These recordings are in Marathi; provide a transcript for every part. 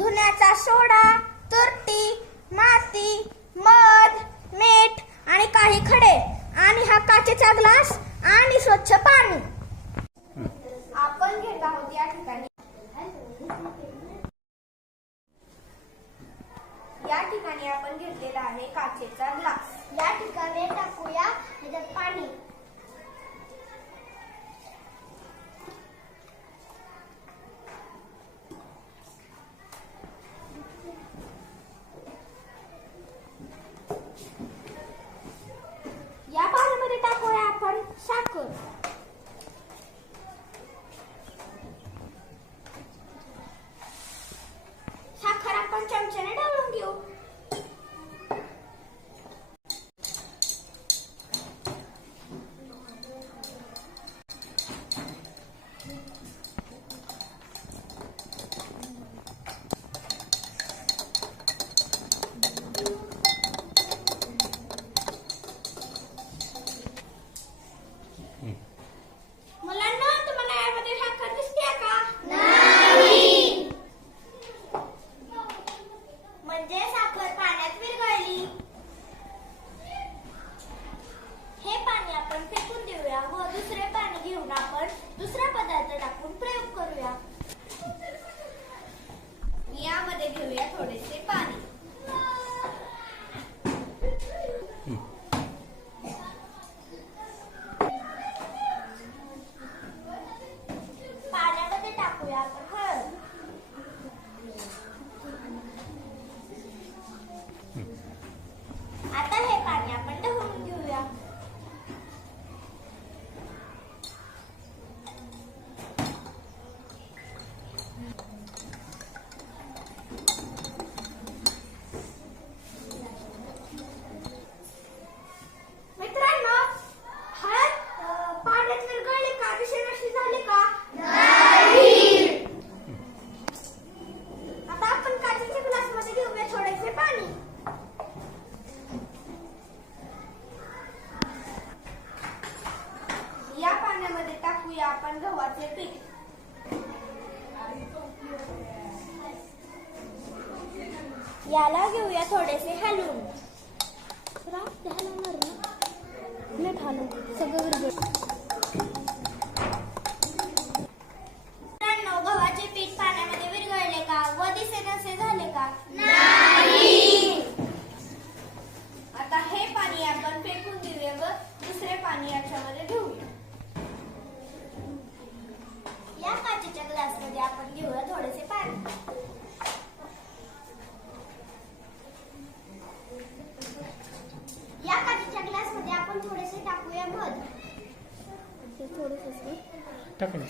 धुण्याचा सोडा तुरटी माती मध मीठ आणि काही खडे. आणि हा काचेचा ग्लास आणि स्वच्छ पाणी. आपण घेत आहोत या ठिकाणी. या ठिकाणी आपण घेतलेला आहे काचेचा ग्लास. या ठिकाणी टाकूया पाणी. आपण गव्हाचे पीठ. याला घेऊया थोडेसे हलवून. टाकून.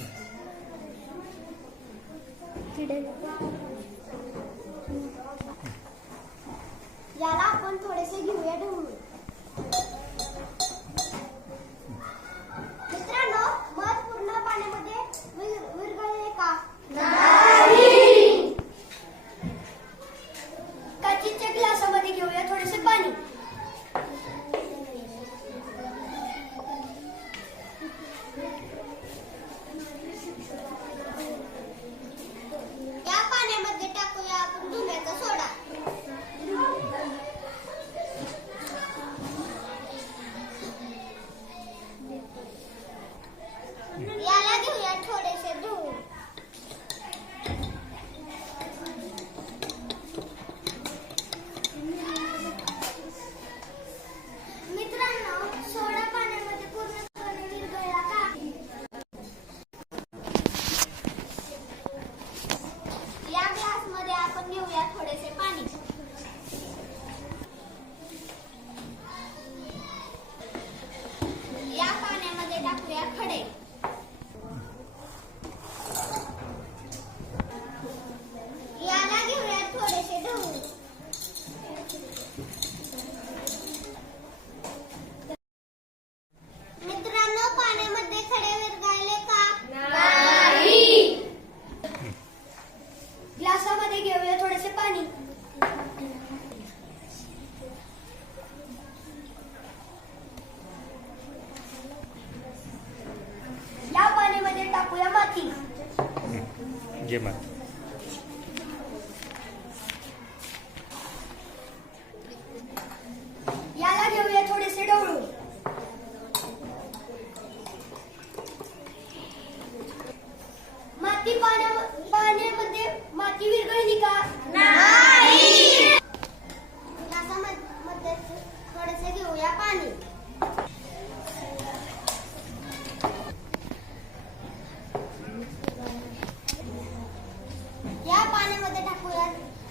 yema.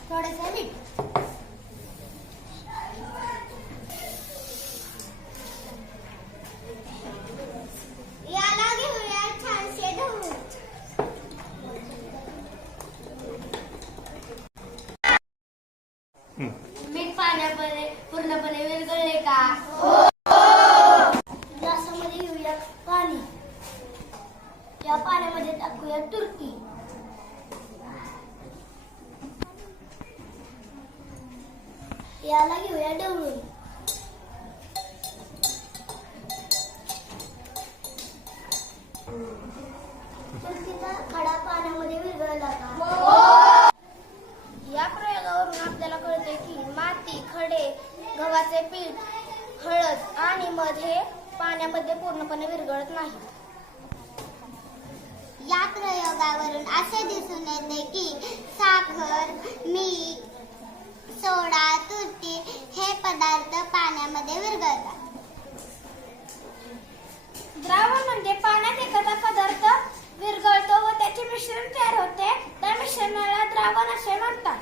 थोडंसं मीठ याला घेऊया छानसे ढवळून हं. मीठ पाण्यामध्ये पूर्णपणे विरघळले का? ग्लासामध्ये घेऊया पाणी. या पाण्यामध्ये टाकूया तुरटी. याला घेऊया डवळून खडा पाण्यामध्ये विरघळला का या प्रयोगावरून आपल्याला कळते की माती खडे गव्हाचे पीठ हळद आणि मध हे पाण्यामध्ये पूर्णपणे विरघळत नाही. या प्रयोगावरून असे दिसून येते की साखर मीठ सोडा तुरटी हे पदार्थ पाण्यामध्ये विरघळतात. द्रावण म्हणजे पाण्यात एखादा पदार्थ विरघळतो व त्याचे मिश्रण तयार होते. त्या मिश्रणाला द्रावण असे म्हणतात.